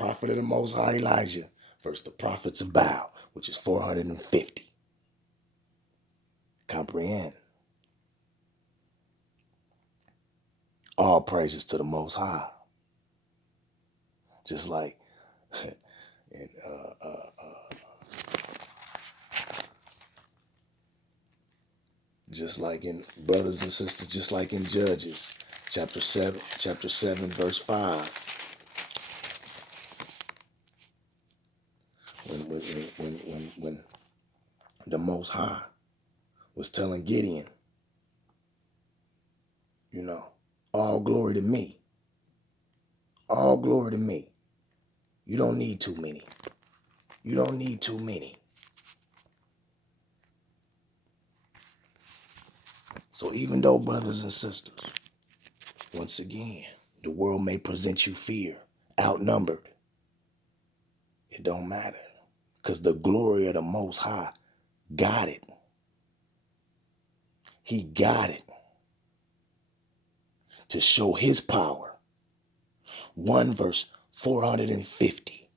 prophet of the Most High Elijah versus the prophets of Baal, which is 450. Comprehend? All praises to the Most High. Just like in just like in brothers and sisters, just like in Judges, chapter 7, verse 5. When the Most High was telling Gideon, all glory to me. All glory to me. You don't need too many. You don't need too many. So even though, brothers and sisters, once again, the world may present you fear, outnumbered, it don't matter. Because the glory of the Most High got it. He got it to show his power. 1 verse 450.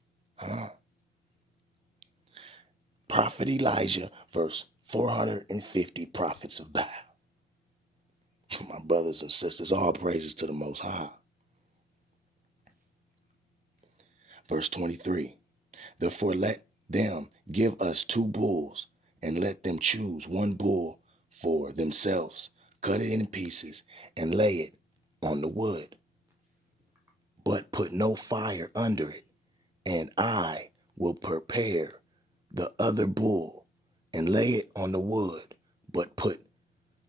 Prophet Elijah verse 450 prophets of Baal. My brothers and sisters, all praises to the Most High. Verse 23. Therefore let them give us 2 bulls, and let them choose 1 bull for themselves, cut it in pieces, and lay it on the wood. But put no fire under it, and I will prepare the other bull, and lay it on the wood, but put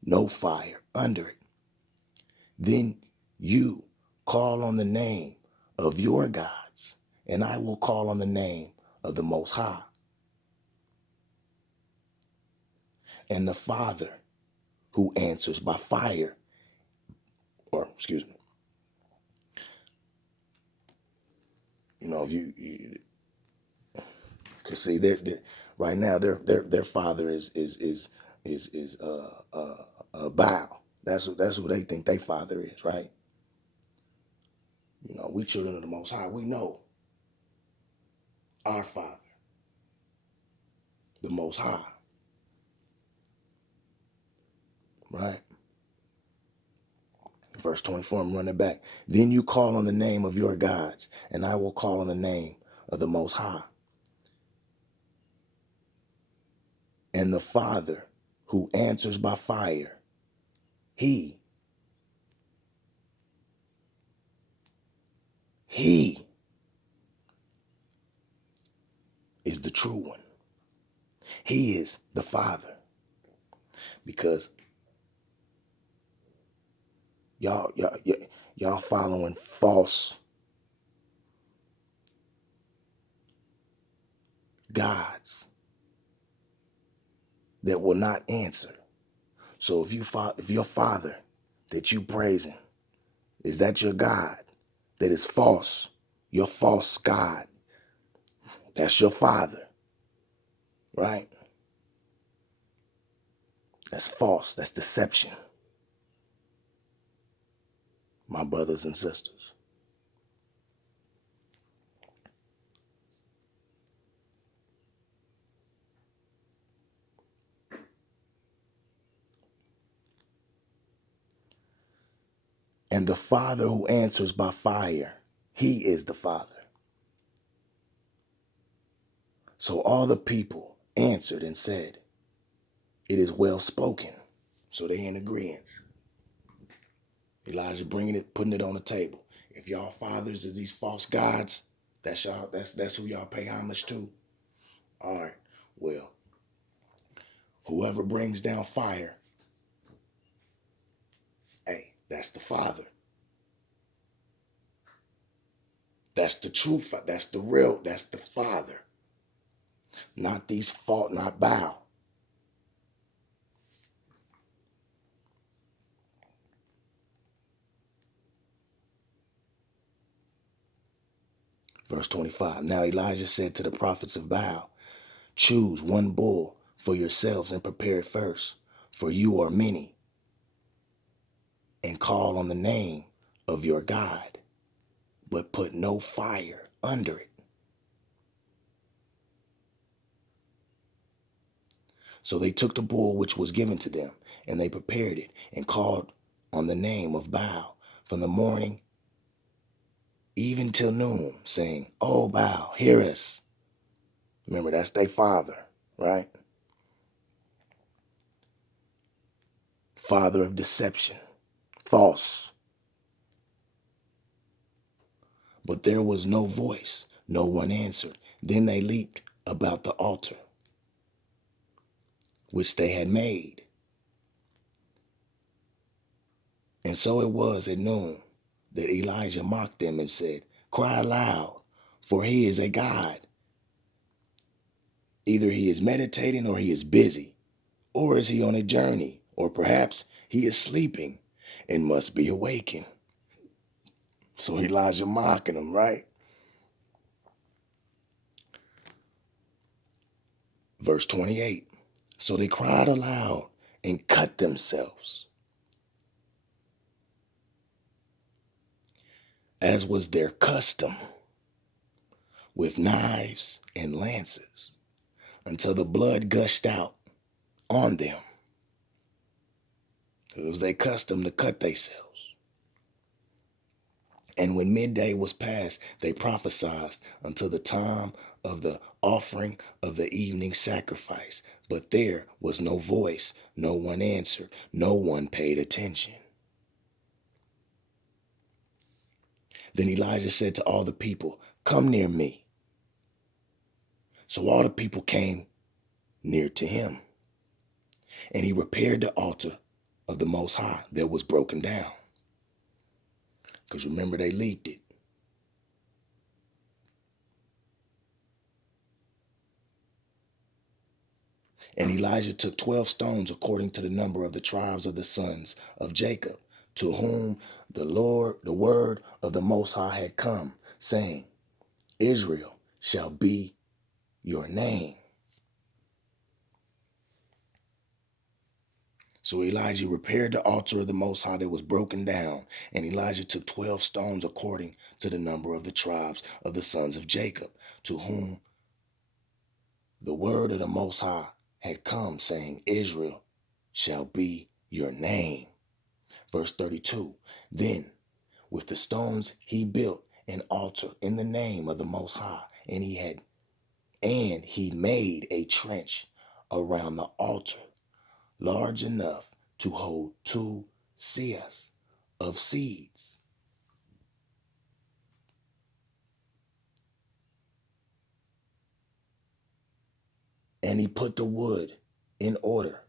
no fire under it. Then you call on the name of your gods, and I will call on the name of the Most High. And the Father who answers by fire, if you cause see, right now their father is Baal. That's who they think their father is, right? We children of the Most High. We know our Father, the Most High, right? Verse 24, I'm running back. Then you call on the name of your gods, and I will call on the name of the Most High. And the Father who answers by fire, he is the true one. He is the Father. Because y'all following false gods that will not answer. So if your father that you praising, is that your God that is false, your false God, that's your father, right? That's false. That's deception, my brothers and sisters. And the Father who answers by fire, he is the Father. So all the people answered and said, it is well spoken. So they in agreement. Elijah putting it on the table. If y'all fathers is these false gods, that's who y'all pay homage to. All right, well, whoever brings down fire, hey, that's the Father. That's the truth. That's the real. That's the Father. Not not Baal. Verse 25. Now Elijah said to the prophets of Baal, choose 1 bull for yourselves and prepare it first, for you are many, and call on the name of your God, but put no fire under it. So they took the bull which was given to them, and they prepared it, and called on the name of Baal from the morning even till noon, saying, "O Baal, hear us." Remember, that's their father, right? Father of deception, false. But there was no voice, no one answered. Then they leaped about the altar which they had made. And so it was at noon that Elijah mocked them and said, "Cry aloud, for he is a god. Either he is meditating or he is busy, or is he on a journey, or perhaps he is sleeping and must be awakened." So Elijah mocking them, right? Verse 28. So they cried aloud and cut themselves, as was their custom, with knives and lances, until the blood gushed out on them. It was their custom to cut themselves. And when midday was past, they prophesied until the time of the offering of the evening sacrifice. But there was no voice, no one answered, no one paid attention. Then Elijah said to all the people, "Come near me." So all the people came near to him, and he repaired the altar of the Most High that was broken down. Because remember, they leaped it. And Elijah took 12 stones according to the number of the tribes of the sons of Jacob, to whom the word of the Most High had come, saying, "Israel shall be your name." So Elijah repaired the altar of the Most High that was broken down, and Elijah took 12 stones according to the number of the tribes of the sons of Jacob, to whom the word of the Most High had come, saying, "Israel shall be your name." Verse 32. Then with the stones he built an altar in the name of the Most High, and he made a trench around the altar large enough to hold 2 seahs of seeds. And he put the wood in order,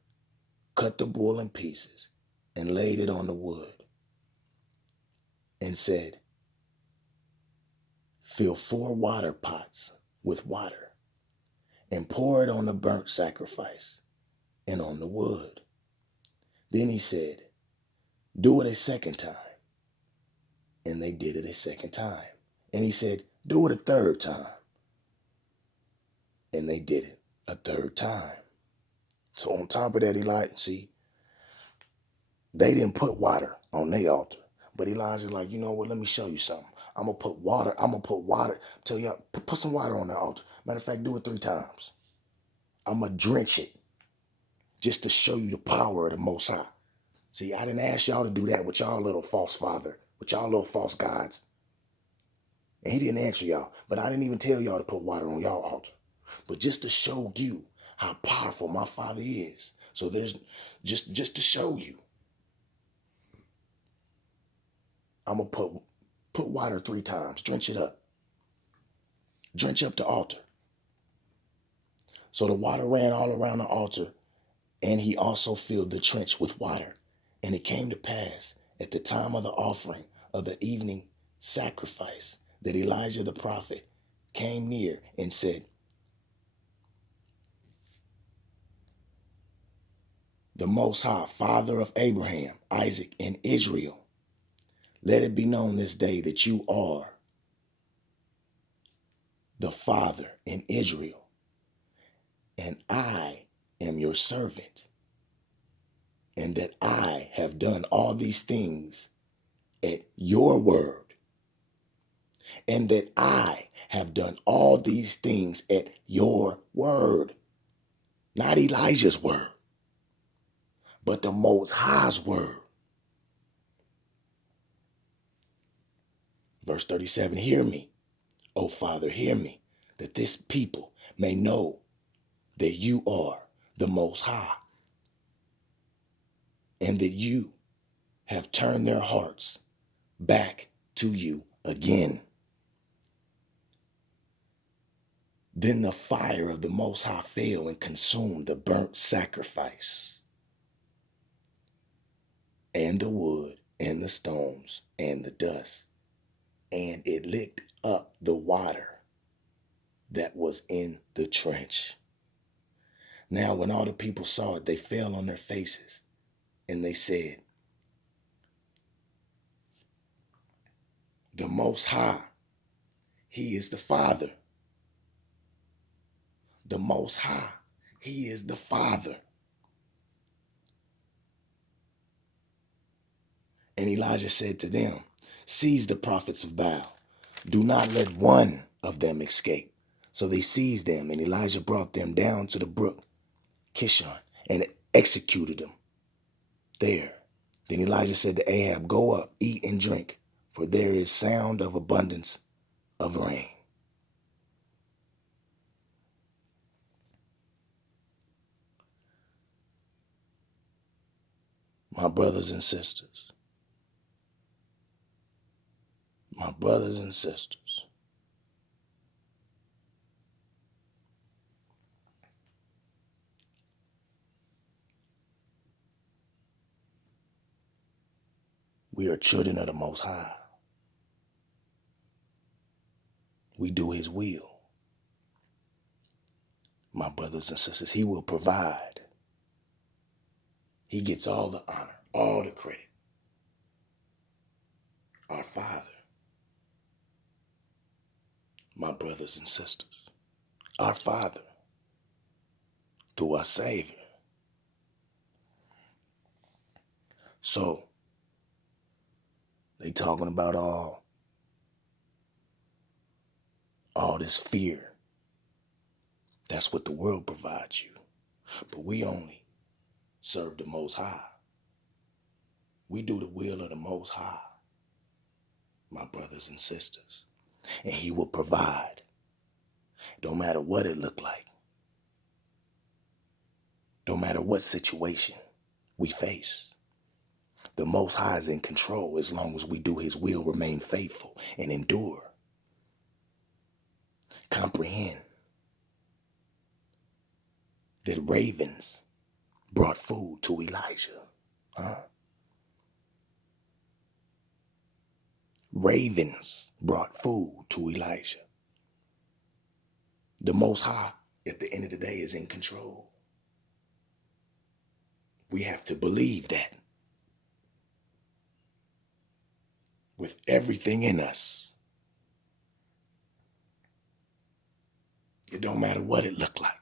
cut the bull in pieces, and laid it on the wood, and said, "Fill 4 water pots with water, and pour it on the burnt sacrifice and on the wood." Then he said, "Do it a second time." And they did it a second time. And he said, "Do it a third time." And they did it a third time. So on top of that, see, they didn't put water on their altar. But Elijah's like, "You know what? Let me show you something. I'm going to put water. Tell y'all, put some water on the altar. Matter of fact, do it 3 times. I'm going to drench it just to show you the power of the Most High." See, I didn't ask y'all to do that with y'all little false father, with y'all little false gods. And he didn't answer y'all. But I didn't even tell y'all to put water on y'all altar. But just to show you how powerful my father is. So there's just to show you, I'm gonna put water 3 times, drench it up. Drench up the altar. So the water ran all around the altar, and he also filled the trench with water. And it came to pass at the time of the offering of the evening sacrifice that Elijah the prophet came near and said, "The Most High, Father of Abraham, Isaac, and Israel, let it be known this day that you are the Father in Israel, and I am your servant, and that I have done all these things at your word. and that I have done all these things at your word. Not Elijah's word, but the Most High's word. Verse 37, hear me, O Father, hear me, that this people may know that you are the Most High, and that you have turned their hearts back to you again. Then the fire of the Most High fell and consumed the burnt sacrifice, and the wood, and the stones, and the dust, and it licked up the water that was in the trench. Now, when all the people saw it, they fell on their faces, and they said, the Most High, He is the Father. The Most High, He is the Father. And Elijah said to them, seize the prophets of Baal. Do not let one of them escape. So they seized them, and Elijah brought them down to the brook Kishon and executed them there. Then Elijah said to Ahab, go up, eat and drink, for there is sound of abundance of rain. My brothers and sisters, my brothers and sisters, we are children of the Most High. We do His will. My brothers and sisters, He will provide. He gets all the honor, all the credit. Our Father, my brothers and sisters, our Father, through our Savior. So, they talking about all this fear. That's what the world provides you. But we only serve the Most High. We do the will of the Most High, my brothers and sisters. And He will provide. Don't matter what it look like. Don't matter what situation we face. The Most High is in control as long as we do His will, remain faithful, and endure. Comprehend that ravens brought food to Elijah. Ravens brought food to Elijah. The Most High, at the end of the day, is in control. We have to believe that with everything in us. It don't matter what it look like.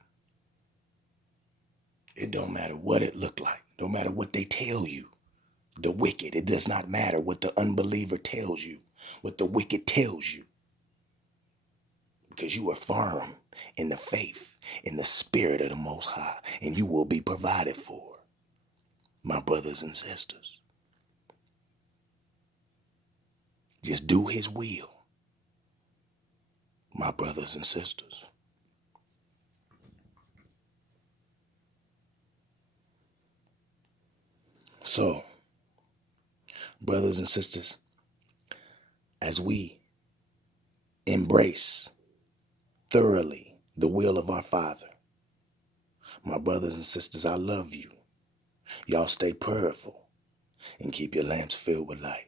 It don't matter what it look like. Don't matter what they tell you. The wicked, it does not matter what the unbeliever tells you, what the wicked tells you. Because you are firm in the faith, in the spirit of the Most High, and you will be provided for, my brothers and sisters. Just do His will, my brothers and sisters. So, brothers and sisters, as we embrace thoroughly the will of our Father, my brothers and sisters, I love you. Y'all stay prayerful and keep your lamps filled with light.